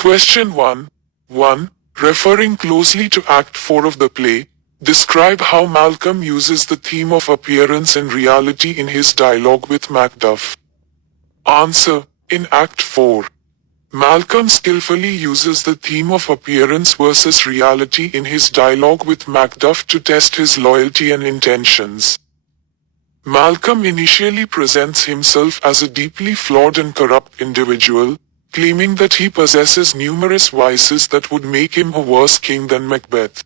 Question 1. 1. Referring closely to Act 4 of the play, describe how Malcolm uses the theme of appearance and reality in his dialogue with Macduff. Answer. In Act 4, Malcolm skillfully uses the theme of appearance versus reality in his dialogue with Macduff to test his loyalty and intentions. Malcolm initially presents himself as a deeply flawed and corrupt individual, claiming that he possesses numerous vices that would make him a worse king than Macbeth.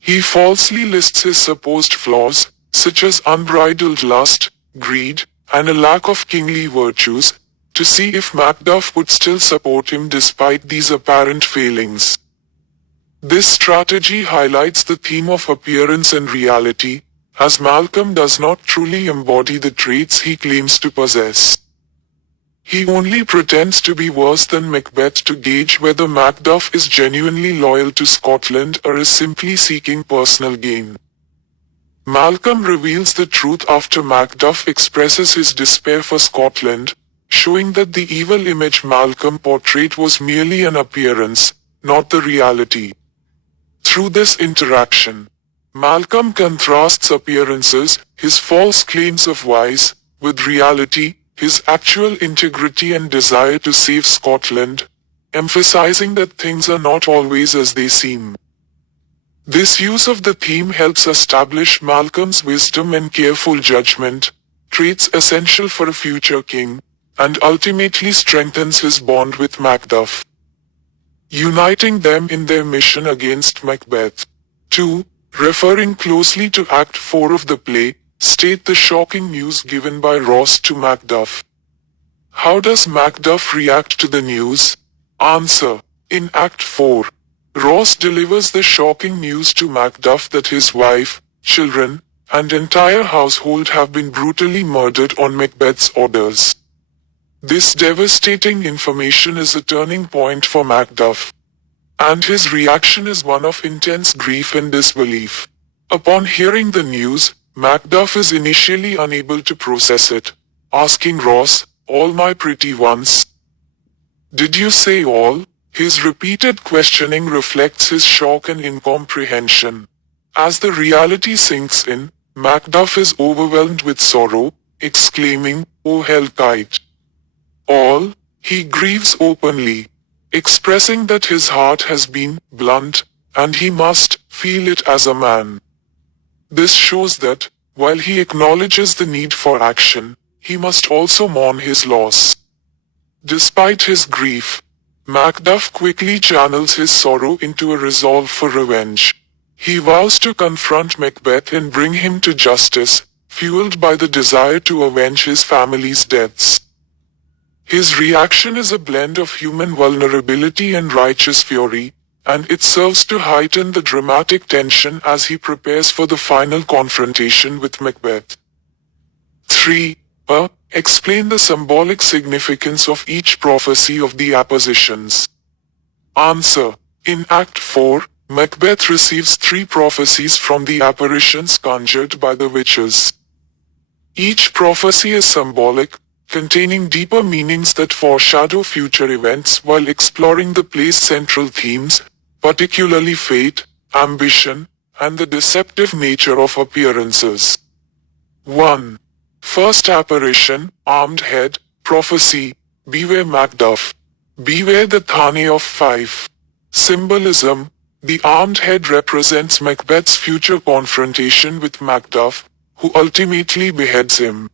He falsely lists his supposed flaws, such as unbridled lust, greed, and a lack of kingly virtues, to see if Macduff would still support him despite these apparent failings. This strategy highlights the theme of appearance and reality, as Malcolm does not truly embody the traits he claims to possess. He only pretends to be worse than Macbeth to gauge whether Macduff is genuinely loyal to Scotland or is simply seeking personal gain. Malcolm reveals the truth after Macduff expresses his despair for Scotland, showing that the evil image Malcolm portrayed was merely an appearance, not the reality. Through this interaction, Malcolm contrasts appearances, his false claims of vice, with reality, his actual integrity and desire to save Scotland, emphasizing that things are not always as they seem. This use of the theme helps establish Malcolm's wisdom and careful judgment, traits essential for a future king, and ultimately strengthens his bond with Macduff, uniting them in their mission against Macbeth. 2. Referring closely to Act 4 of the play, state the shocking news given by Ross to Macduff. How does Macduff react to the news? Answer. In Act 4, Ross delivers the shocking news to Macduff that his wife, children, and entire household have been brutally murdered on Macbeth's orders. This devastating information is a turning point for Macduff, and his reaction is one of intense grief and disbelief. Upon hearing the news, Macduff is initially unable to process it, asking Ross, "All my pretty ones? Did you say all?" His repeated questioning reflects his shock and incomprehension. As the reality sinks in, Macduff is overwhelmed with sorrow, exclaiming, "Oh hellkite! All?" He grieves openly, expressing that his heart has been blunt, and he must feel it as a man. This shows that, while he acknowledges the need for action, he must also mourn his loss. Despite his grief, Macduff quickly channels his sorrow into a resolve for revenge. He vows to confront Macbeth and bring him to justice, fueled by the desire to avenge his family's deaths. His reaction is a blend of human vulnerability and righteous fury, and it serves to heighten the dramatic tension as he prepares for the final confrontation with Macbeth. 3. Explain the symbolic significance of each prophecy of the appositions. Answer. In Act 4, Macbeth receives 3 prophecies from the apparitions conjured by the witches. Each prophecy is symbolic, containing deeper meanings that foreshadow future events while exploring the play's central themes, particularly fate, ambition, and the deceptive nature of appearances. 1. First apparition, Armed Head, Prophecy, Beware Macduff. Beware the Thane of Fife. Symbolism, the armed head represents Macbeth's future confrontation with Macduff, who ultimately beheads him.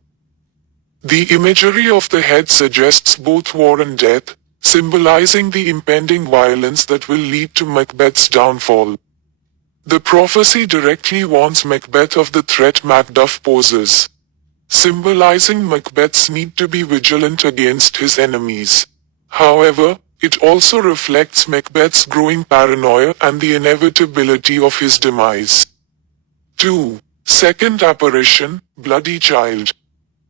The imagery of the head suggests both war and death, symbolizing the impending violence that will lead to Macbeth's downfall. The prophecy directly warns Macbeth of the threat Macduff poses, symbolizing Macbeth's need to be vigilant against his enemies. However, it also reflects Macbeth's growing paranoia and the inevitability of his demise. 2. Second apparition, Bloody Child.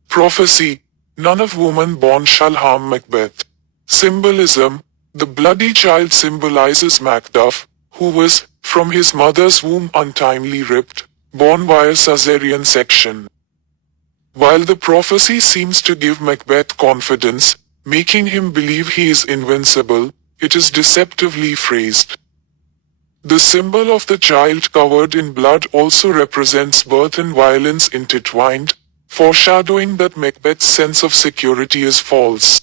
Prophecy, none of woman born shall harm Macbeth. Symbolism, the bloody child symbolizes Macduff, who was, from his mother's womb untimely ripped, born via caesarean section. While the prophecy seems to give Macbeth confidence, making him believe he is invincible, it is deceptively phrased. The symbol of the child covered in blood also represents birth and violence intertwined, foreshadowing that Macbeth's sense of security is false.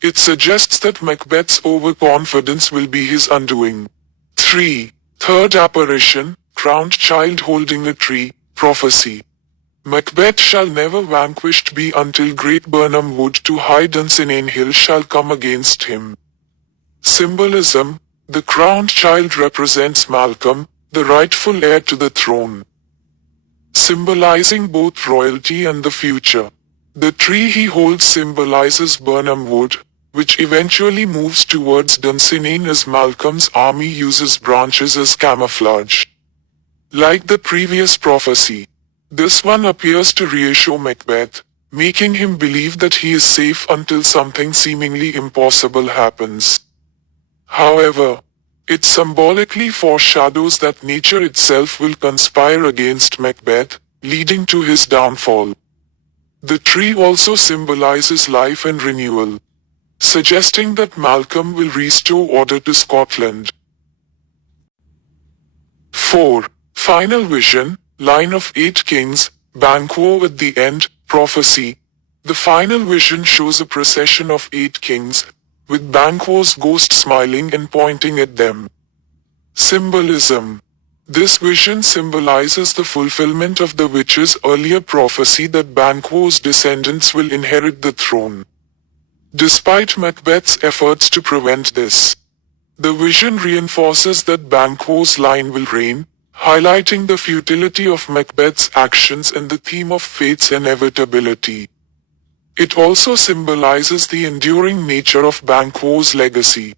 It suggests that Macbeth's overconfidence will be his undoing. 3. Third apparition, crowned child holding a tree, prophecy. Macbeth shall never vanquished be until great Birnam wood to high Dunsinane hill shall come against him. Symbolism, the crowned child represents Malcolm, the rightful heir to the throne, symbolizing both royalty and the future. The tree he holds symbolizes Birnam wood, which eventually moves towards Dunsinane as Malcolm's army uses branches as camouflage. Like the previous prophecy, this one appears to reassure Macbeth, making him believe that he is safe until something seemingly impossible happens. However, it symbolically foreshadows that nature itself will conspire against Macbeth, leading to his downfall. The tree also symbolizes life and renewal, suggesting that Malcolm will restore order to Scotland. 4. Final vision, line of 8 kings, Banquo at the end, prophecy. The final vision shows a procession of 8 kings, with Banquo's ghost smiling and pointing at them. Symbolism. This vision symbolizes the fulfillment of the witch's earlier prophecy that Banquo's descendants will inherit the throne. Despite Macbeth's efforts to prevent this, the vision reinforces that Banquo's line will reign, highlighting the futility of Macbeth's actions and the theme of fate's inevitability. It also symbolizes the enduring nature of Banquo's legacy,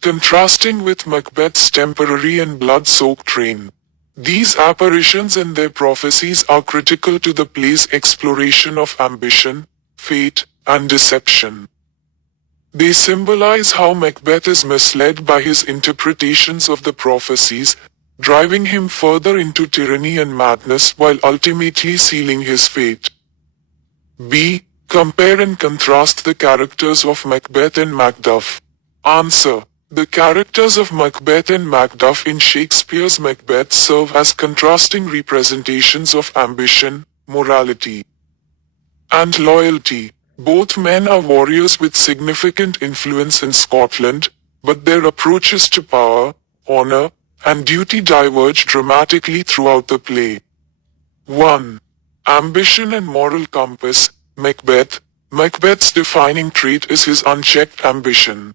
contrasting with Macbeth's temporary and blood-soaked reign. These apparitions and their prophecies are critical to the play's exploration of ambition, fate, and deception. They symbolize how Macbeth is misled by his interpretations of the prophecies, driving him further into tyranny and madness while ultimately sealing his fate. B. Compare and contrast the characters of Macbeth and Macduff. Answer. The characters of Macbeth and Macduff in Shakespeare's Macbeth serve as contrasting representations of ambition, morality, and loyalty. Both men are warriors with significant influence in Scotland, but their approaches to power, honor, and duty diverge dramatically throughout the play. 1. Ambition and moral compass. Macbeth. Macbeth's defining trait is his unchecked ambition.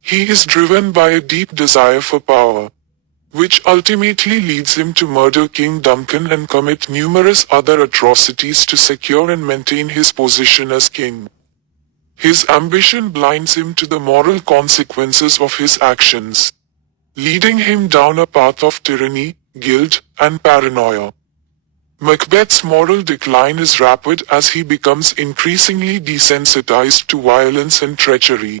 He is driven by a deep desire for power, which ultimately leads him to murder King Duncan and commit numerous other atrocities to secure and maintain his position as king. His ambition blinds him to the moral consequences of his actions, leading him down a path of tyranny, guilt, and paranoia. Macbeth's moral decline is rapid as he becomes increasingly desensitized to violence and treachery.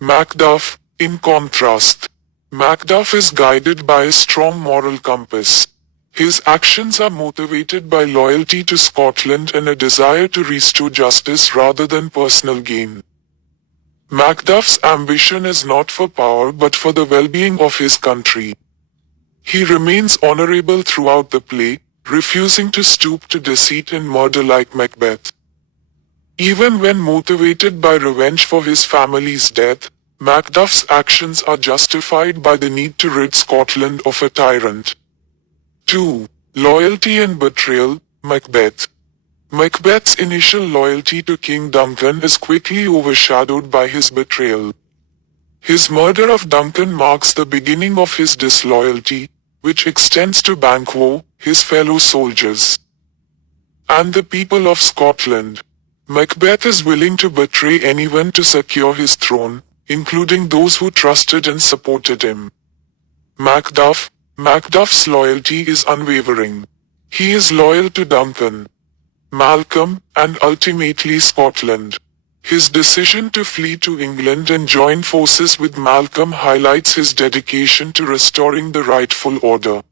Macduff, in contrast. Macduff is guided by a strong moral compass. His actions are motivated by loyalty to Scotland and a desire to restore justice rather than personal gain. Macduff's ambition is not for power but for the well-being of his country. He remains honorable throughout the play, refusing to stoop to deceit and murder like Macbeth. Even when motivated by revenge for his family's death, Macduff's actions are justified by the need to rid Scotland of a tyrant. 2. Loyalty and betrayal, Macbeth. Macbeth's initial loyalty to King Duncan is quickly overshadowed by his betrayal. His murder of Duncan marks the beginning of his disloyalty, which extends to Banquo, his fellow soldiers, and the people of Scotland. Macbeth is willing to betray anyone to secure his throne, including those who trusted and supported him. Macduff's loyalty is unwavering. He is loyal to Duncan, Malcolm, and ultimately Scotland. His decision to flee to England and join forces with Malcolm highlights his dedication to restoring the rightful order.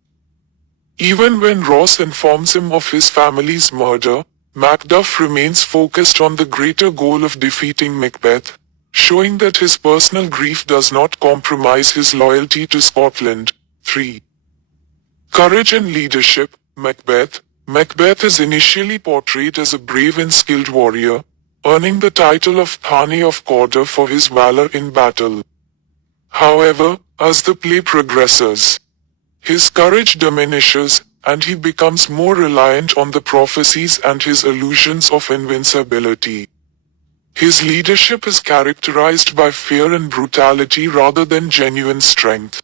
Even when Ross informs him of his family's murder, Macduff remains focused on the greater goal of defeating Macbeth, showing that his personal grief does not compromise his loyalty to Scotland. 3. Courage and leadership. Macbeth. Macbeth is initially portrayed as a brave and skilled warrior, earning the title of Thane of Cawdor for his valor in battle. However, as the play progresses, his courage diminishes, and he becomes more reliant on the prophecies and his illusions of invincibility. His leadership is characterized by fear and brutality rather than genuine strength.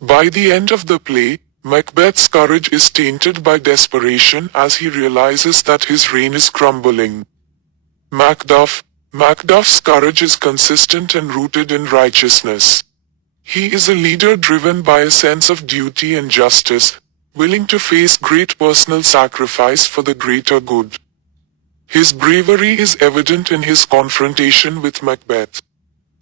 By the end of the play, Macbeth's courage is tainted by desperation as he realizes that his reign is crumbling. Macduff's courage is consistent and rooted in righteousness. He is a leader driven by a sense of duty and justice, willing to face great personal sacrifice for the greater good. His bravery is evident in his confrontation with Macbeth,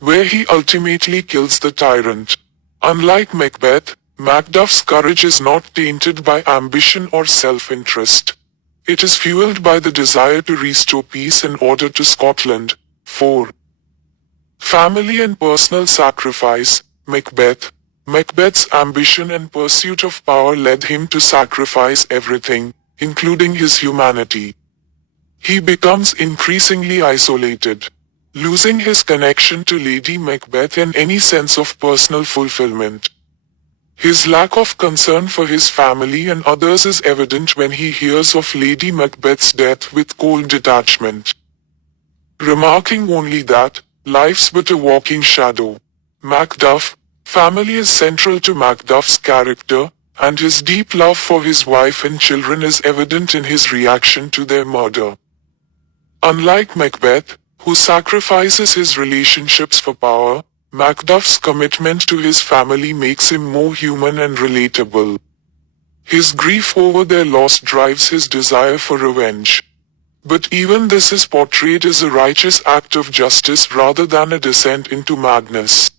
where he ultimately kills the tyrant. Unlike Macbeth, Macduff's courage is not tainted by ambition or self-interest. It is fueled by the desire to restore peace and order to Scotland. 4. Family and personal sacrifice. Macbeth's ambition and pursuit of power led him to sacrifice everything, including his humanity. He becomes increasingly isolated, losing his connection to Lady Macbeth and any sense of personal fulfillment. His lack of concern for his family and others is evident when he hears of Lady Macbeth's death with cold detachment, remarking only that, "Life's but a walking shadow." Family is central to Macduff's character, and his deep love for his wife and children is evident in his reaction to their murder. Unlike Macbeth, who sacrifices his relationships for power, Macduff's commitment to his family makes him more human and relatable. His grief over their loss drives his desire for revenge. But even this is portrayed as a righteous act of justice rather than a descent into madness.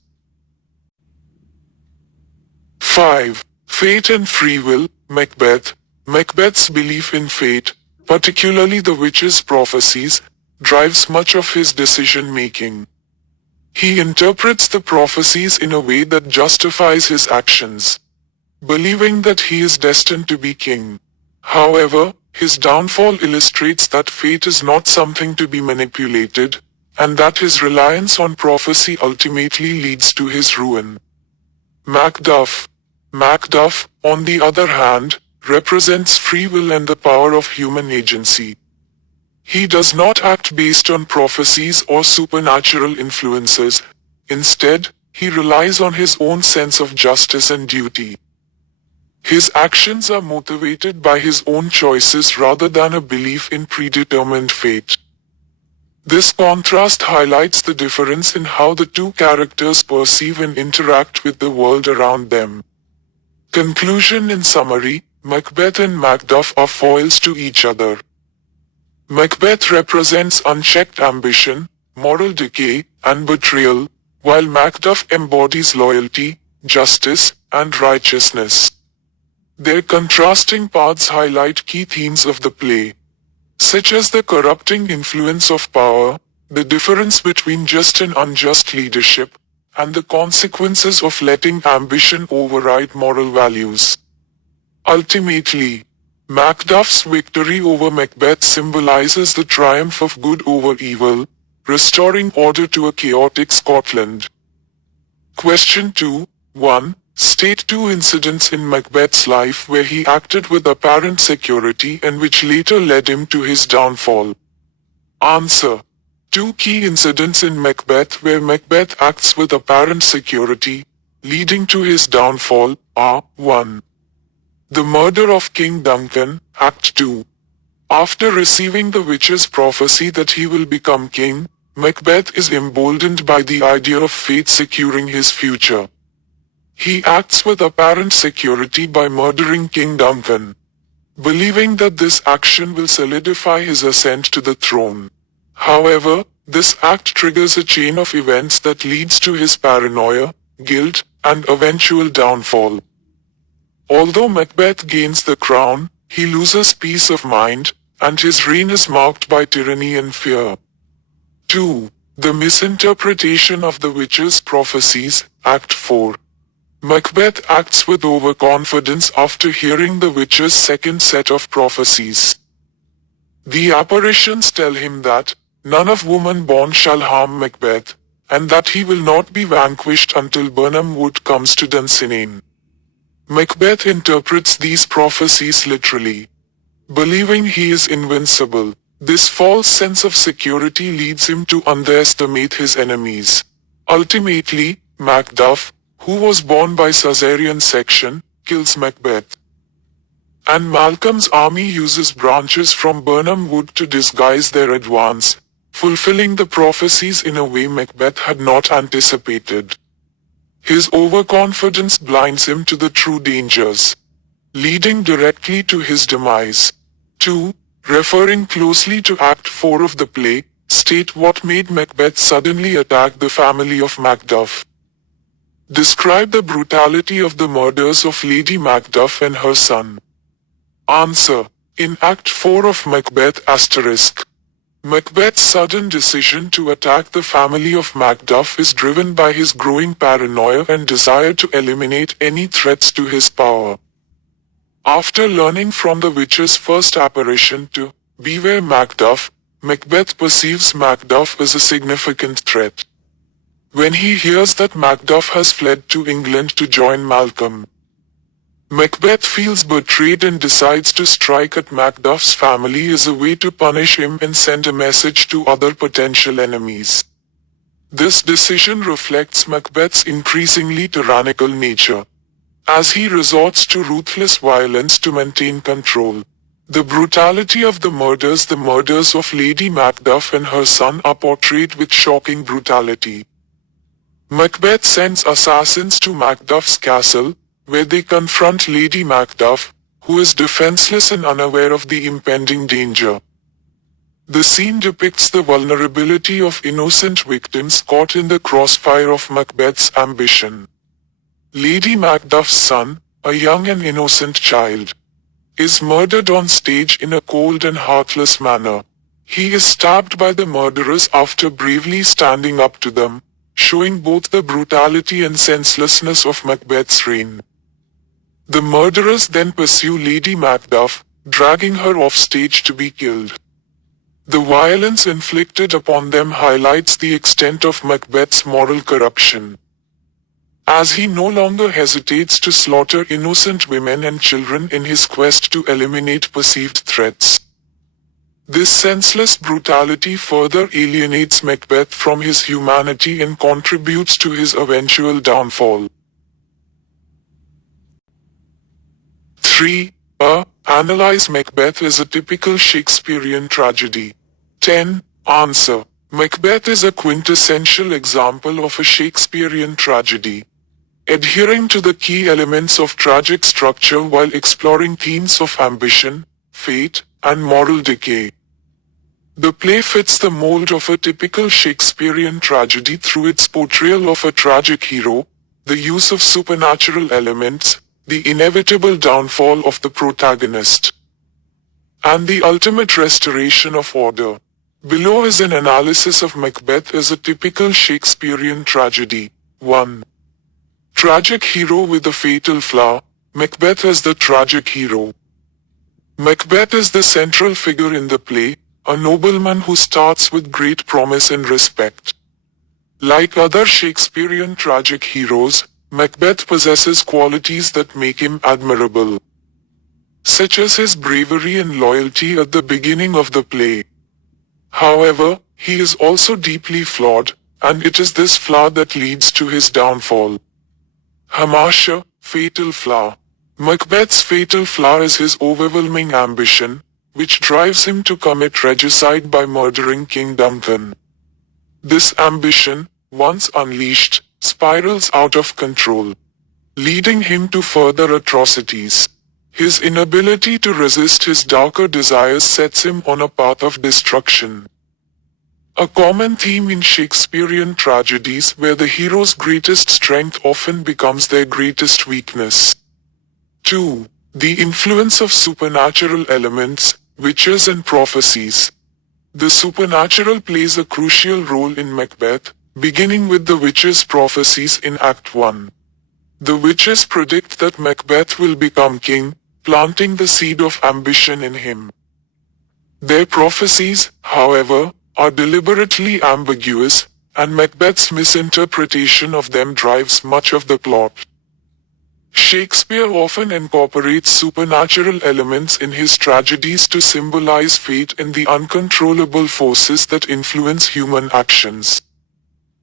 5. Fate and free will. Macbeth's belief in fate, particularly the witch's prophecies, drives much of his decision-making. He interprets the prophecies in a way that justifies his actions, believing that he is destined to be king. However, his downfall illustrates that fate is not something to be manipulated, and that his reliance on prophecy ultimately leads to his ruin. Macduff, on the other hand, represents free will and the power of human agency. He does not act based on prophecies or supernatural influences. Instead, he relies on his own sense of justice and duty. His actions are motivated by his own choices rather than a belief in predetermined fate. This contrast highlights the difference in how the two characters perceive and interact with the world around them. Conclusion. In summary, Macbeth and Macduff are foils to each other. Macbeth represents unchecked ambition, moral decay, and betrayal, while Macduff embodies loyalty, justice, and righteousness. Their contrasting paths highlight key themes of the play, such as the corrupting influence of power, the difference between just and unjust leadership, and the consequences of letting ambition override moral values. Ultimately, Macduff's victory over Macbeth symbolizes the triumph of good over evil, restoring order to a chaotic Scotland. Question 2. 1. State 2 incidents in Macbeth's life where he acted with apparent security and which later led him to his downfall. Answer. 2 key incidents in Macbeth where Macbeth acts with apparent security, leading to his downfall, are 1. The murder of King Duncan, Act 2. After receiving the witch's prophecy that he will become king, Macbeth is emboldened by the idea of fate securing his future. He acts with apparent security by murdering King Duncan, believing that this action will solidify his ascent to the throne. However, this act triggers a chain of events that leads to his paranoia, guilt, and eventual downfall. Although Macbeth gains the crown, he loses peace of mind, and his reign is marked by tyranny and fear. 2. The misinterpretation of the witch's prophecies, Act 4. Macbeth acts with overconfidence after hearing the witch's second set of prophecies. The apparitions tell him that none of woman born shall harm Macbeth, and that he will not be vanquished until Birnam Wood comes to Dunsinane. Macbeth interprets these prophecies literally, believing he is invincible. This false sense of security leads him to underestimate his enemies. Ultimately, Macduff, who was born by Caesarean section, kills Macbeth. And Malcolm's army uses branches from Birnam Wood to disguise their advance, fulfilling the prophecies in a way Macbeth had not anticipated. His overconfidence blinds him to the true dangers, leading directly to his demise. 2. Referring closely to Act 4 of the play, state what made Macbeth suddenly attack the family of Macduff. Describe the brutality of the murders of Lady Macduff and her son. Answer. In Act 4 of Macbeth *, Macbeth's sudden decision to attack the family of Macduff is driven by his growing paranoia and desire to eliminate any threats to his power. After learning from the witch's first apparition to beware Macduff, Macbeth perceives Macduff as a significant threat. When he hears that Macduff has fled to England to join Malcolm, Macbeth feels betrayed and decides to strike at Macduff's family as a way to punish him and send a message to other potential enemies. This decision reflects Macbeth's increasingly tyrannical nature, as he resorts to ruthless violence to maintain control. The brutality of the murders of Lady Macduff and her son are portrayed with shocking brutality. Macbeth sends assassins to Macduff's castle, where they confront Lady Macduff, who is defenseless and unaware of the impending danger. The scene depicts the vulnerability of innocent victims caught in the crossfire of Macbeth's ambition. Lady Macduff's son, a young and innocent child, is murdered on stage in a cold and heartless manner. He is stabbed by the murderers after bravely standing up to them, showing both the brutality and senselessness of Macbeth's reign. The murderers then pursue Lady Macduff, dragging her off stage to be killed. The violence inflicted upon them highlights the extent of Macbeth's moral corruption, as he no longer hesitates to slaughter innocent women and children in his quest to eliminate perceived threats. This senseless brutality further alienates Macbeth from his humanity and contributes to his eventual downfall. 3. Analyze Macbeth as a typical Shakespearean tragedy. 10. Answer. Macbeth is a quintessential example of a Shakespearean tragedy, adhering to the key elements of tragic structure while exploring themes of ambition, fate, and moral decay. The play fits the mold of a typical Shakespearean tragedy through its portrayal of a tragic hero, the use of supernatural elements, the inevitable downfall of the protagonist, and the ultimate restoration of order. Below is an analysis of Macbeth as a typical Shakespearean tragedy. 1. Tragic hero with a fatal flaw. Macbeth as the tragic hero. Macbeth is the central figure in the play, a nobleman who starts with great promise and respect. Like other Shakespearean tragic heroes, Macbeth possesses qualities that make him admirable, such as his bravery and loyalty at the beginning of the play. However, he is also deeply flawed, and it is this flaw that leads to his downfall. Hamasha, fatal flaw. Macbeth's fatal flaw is his overwhelming ambition, which drives him to commit regicide by murdering King Duncan. This ambition, once unleashed, spirals out of control, leading him to further atrocities. His inability to resist his darker desires sets him on a path of destruction. A common theme in Shakespearean tragedies where the hero's greatest strength often becomes their greatest weakness. 2. The influence of supernatural elements, witches and prophecies. The supernatural plays a crucial role in Macbeth, beginning with the witches' prophecies in Act 1. The witches predict that Macbeth will become king, planting the seed of ambition in him. Their prophecies, however, are deliberately ambiguous, and Macbeth's misinterpretation of them drives much of the plot. Shakespeare often incorporates supernatural elements in his tragedies to symbolize fate and the uncontrollable forces that influence human actions.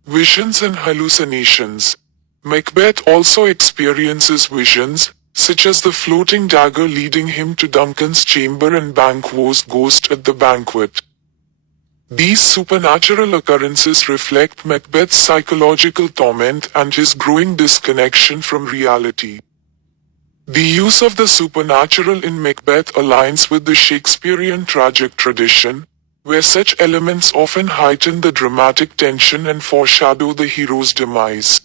Visions and hallucinations. Macbeth also experiences visions, such as the floating dagger leading him to Duncan's chamber and Banquo's ghost at the banquet. These supernatural occurrences reflect Macbeth's psychological torment and his growing disconnection from reality. The use of the supernatural in Macbeth aligns with the Shakespearean tragic tradition, where such elements often heighten the dramatic tension and foreshadow the hero's demise.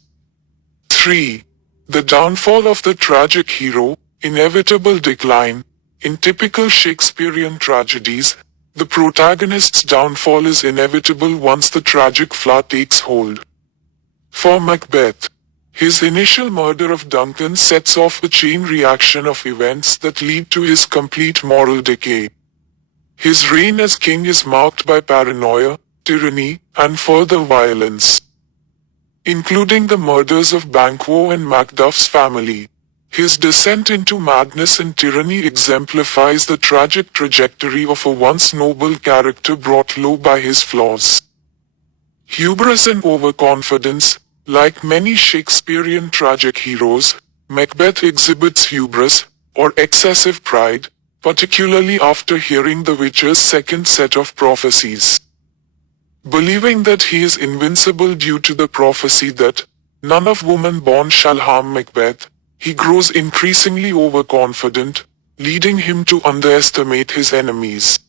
3. The downfall of the tragic hero, inevitable decline. In typical Shakespearean tragedies, the protagonist's downfall is inevitable once the tragic flood takes hold. For Macbeth, his initial murder of Duncan sets off a chain reaction of events that lead to his complete moral decay. His reign as king is marked by paranoia, tyranny, and further violence, including the murders of Banquo and Macduff's family. His descent into madness and tyranny exemplifies the tragic trajectory of a once noble character brought low by his flaws. Hubris and overconfidence. Like many Shakespearean tragic heroes, Macbeth exhibits hubris, or excessive pride, particularly after hearing the witch's second set of prophecies. Believing that he is invincible due to the prophecy that none of woman born shall harm Macbeth, he grows increasingly overconfident, leading him to underestimate his enemies.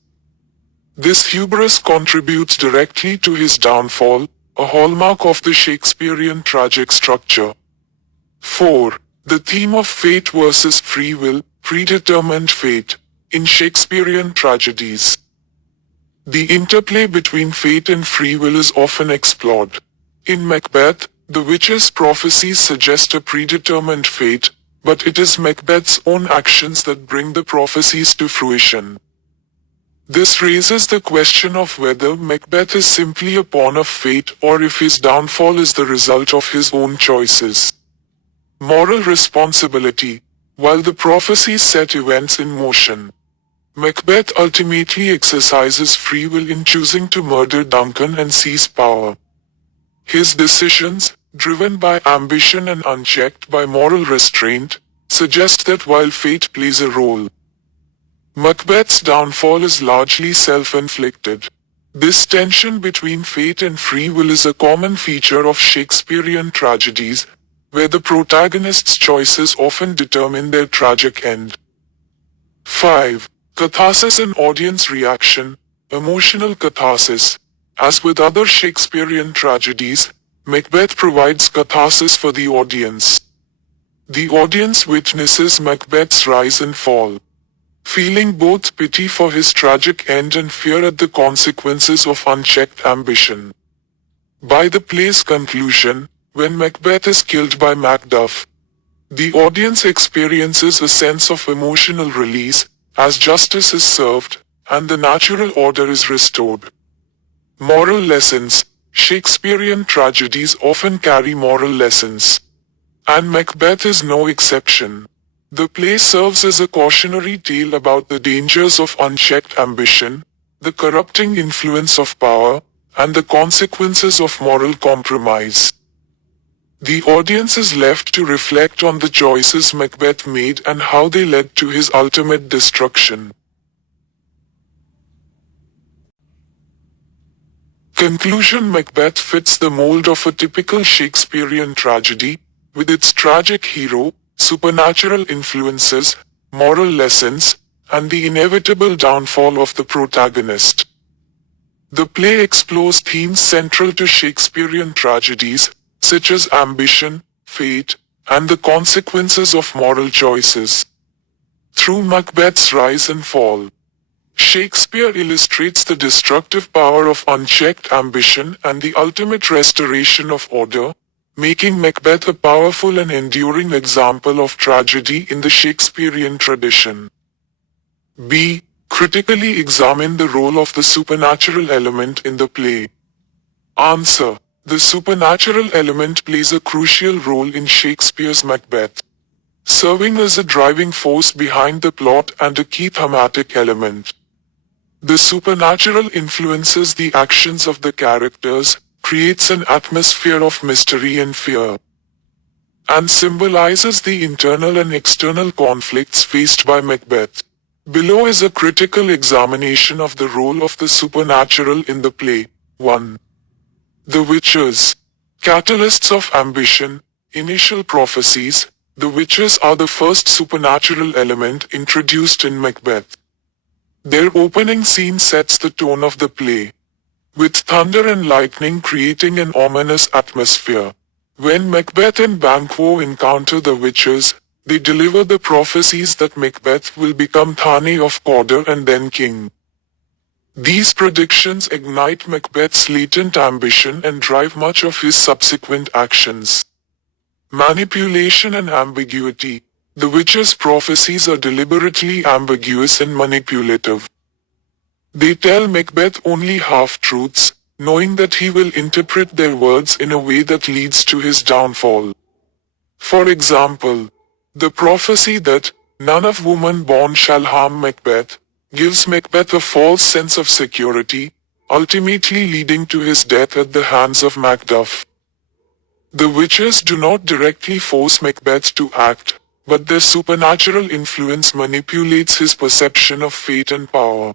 This hubris contributes directly to his downfall, a hallmark of the Shakespearean tragic structure. 4. The theme of fate versus free will, predetermined fate, in Shakespearean tragedies. The interplay between fate and free will is often explored. In Macbeth, the witch's prophecies suggest a predetermined fate, but it is Macbeth's own actions that bring the prophecies to fruition. This raises the question of whether Macbeth is simply a pawn of fate or if his downfall is the result of his own choices. Moral responsibility. While the prophecies set events in motion, Macbeth ultimately exercises free will in choosing to murder Duncan and seize power. His decisions, driven by ambition and unchecked by moral restraint, suggest that while fate plays a role, Macbeth's downfall is largely self-inflicted. This tension between fate and free will is a common feature of Shakespearean tragedies, where the protagonist's choices often determine their tragic end. 5. Catharsis and audience reaction. Emotional catharsis. As with other Shakespearean tragedies, Macbeth provides catharsis for the audience. The audience witnesses Macbeth's rise and fall, feeling both pity for his tragic end and fear at the consequences of unchecked ambition. By the play's conclusion, when Macbeth is killed by Macduff, the audience experiences a sense of emotional release, as justice is served, and the natural order is restored. Moral lessons. Shakespearean tragedies often carry moral lessons, and Macbeth is no exception. The play serves as a cautionary tale about the dangers of unchecked ambition, the corrupting influence of power, and the consequences of moral compromise. The audience is left to reflect on the choices Macbeth made and how they led to his ultimate destruction. Conclusion. Macbeth fits the mold of a typical Shakespearean tragedy, with its tragic hero, supernatural influences, moral lessons, and the inevitable downfall of the protagonist. The play explores themes central to Shakespearean tragedies, such as ambition, fate, and the consequences of moral choices. Through Macbeth's rise and fall, Shakespeare illustrates the destructive power of unchecked ambition and the ultimate restoration of order, making Macbeth a powerful and enduring example of tragedy in the Shakespearean tradition. B. Critically examine the role of the supernatural element in the play. Answer. The supernatural element plays a crucial role in Shakespeare's Macbeth, serving as a driving force behind the plot and a key thematic element. The supernatural influences the actions of the characters, creates an atmosphere of mystery and fear, and symbolizes the internal and external conflicts faced by Macbeth. Below is a critical examination of the role of the supernatural in the play. 1. The witches. Catalysts of ambition, initial prophecies. The witches are the first supernatural element introduced in Macbeth. Their opening scene sets the tone of the play, with thunder and lightning creating an ominous atmosphere. When Macbeth and Banquo encounter the witches, they deliver the prophecies that Macbeth will become Thane of Cawdor and then king. These predictions ignite Macbeth's latent ambition and drive much of his subsequent actions. Manipulation and ambiguity. The witches' prophecies are deliberately ambiguous and manipulative. They tell Macbeth only half-truths, knowing that he will interpret their words in a way that leads to his downfall. For example, the prophecy that none of woman born shall harm Macbeth gives Macbeth a false sense of security, ultimately leading to his death at the hands of Macduff. The witches do not directly force Macbeth to act, but their supernatural influence manipulates his perception of fate and power.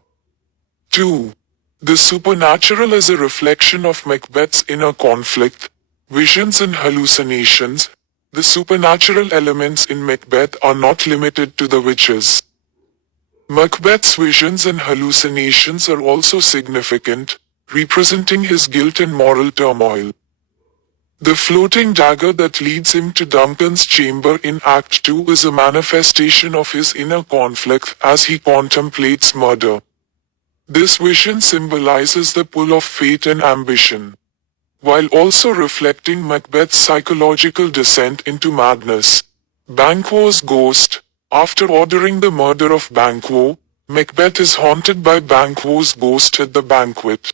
2. The supernatural is a reflection of Macbeth's inner conflict, visions and hallucinations. The supernatural elements in Macbeth are not limited to the witches. Macbeth's visions and hallucinations are also significant, representing his guilt and moral turmoil. The floating dagger that leads him to Duncan's chamber in Act 2 is a manifestation of his inner conflict as he contemplates murder. This vision symbolizes the pull of fate and ambition, while also reflecting Macbeth's psychological descent into madness. Banquo's ghost. After ordering the murder of Banquo, Macbeth is haunted by Banquo's ghost at the banquet.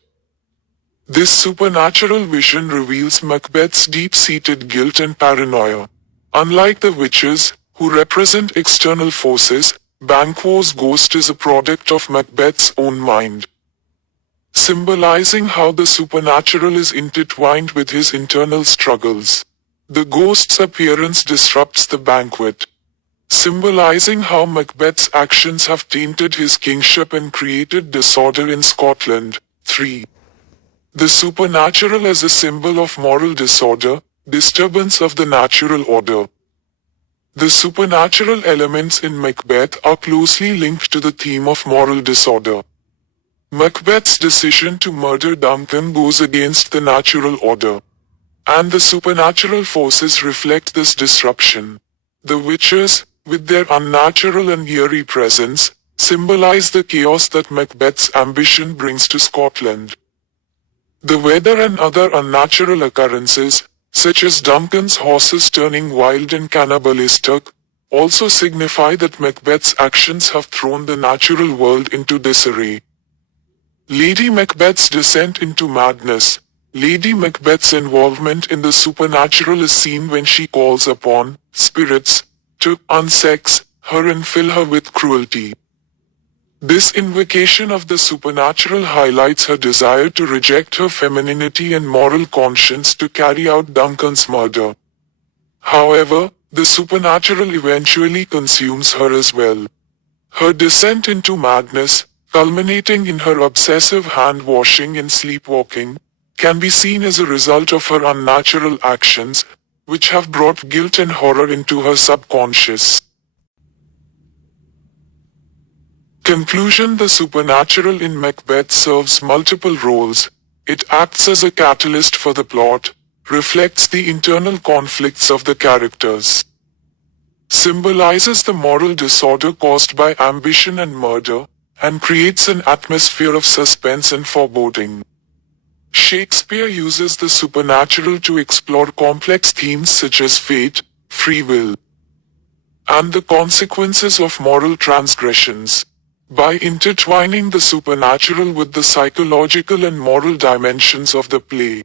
This supernatural vision reveals Macbeth's deep-seated guilt and paranoia. Unlike the witches, who represent external forces, Banquo's ghost is a product of Macbeth's own mind, symbolizing how the supernatural is intertwined with his internal struggles. The ghost's appearance disrupts the banquet, symbolizing how Macbeth's actions have tainted his kingship and created disorder in Scotland. 3. The supernatural as a symbol of moral disorder, disturbance of the natural order. The supernatural elements in Macbeth are closely linked to the theme of moral disorder. Macbeth's decision to murder Duncan goes against the natural order, and the supernatural forces reflect this disruption. The witches, with their unnatural and eerie presence, symbolize the chaos that Macbeth's ambition brings to Scotland. The weather and other unnatural occurrences, such as Duncan's horses turning wild and cannibalistic, also signify that Macbeth's actions have thrown the natural world into disarray. Lady Macbeth's descent into madness. Lady Macbeth's involvement in the supernatural is seen when she calls upon spirits to unsex her and fill her with cruelty. This invocation of the supernatural highlights her desire to reject her femininity and moral conscience to carry out Duncan's murder. However, the supernatural eventually consumes her as well. Her descent into madness, culminating in her obsessive hand-washing and sleepwalking, can be seen as a result of her unnatural actions, which have brought guilt and horror into her subconscious. Conclusion. The supernatural in Macbeth serves multiple roles. It acts as a catalyst for the plot, reflects the internal conflicts of the characters, symbolizes the moral disorder caused by ambition and murder, and creates an atmosphere of suspense and foreboding. Shakespeare uses the supernatural to explore complex themes such as fate, free will, and the consequences of moral transgressions. By intertwining the supernatural with the psychological and moral dimensions of the play,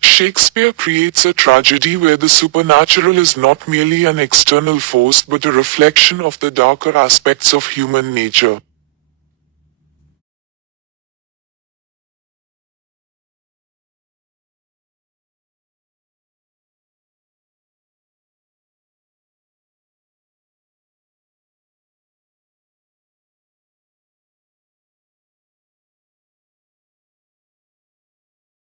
Shakespeare creates a tragedy where the supernatural is not merely an external force but a reflection of the darker aspects of human nature.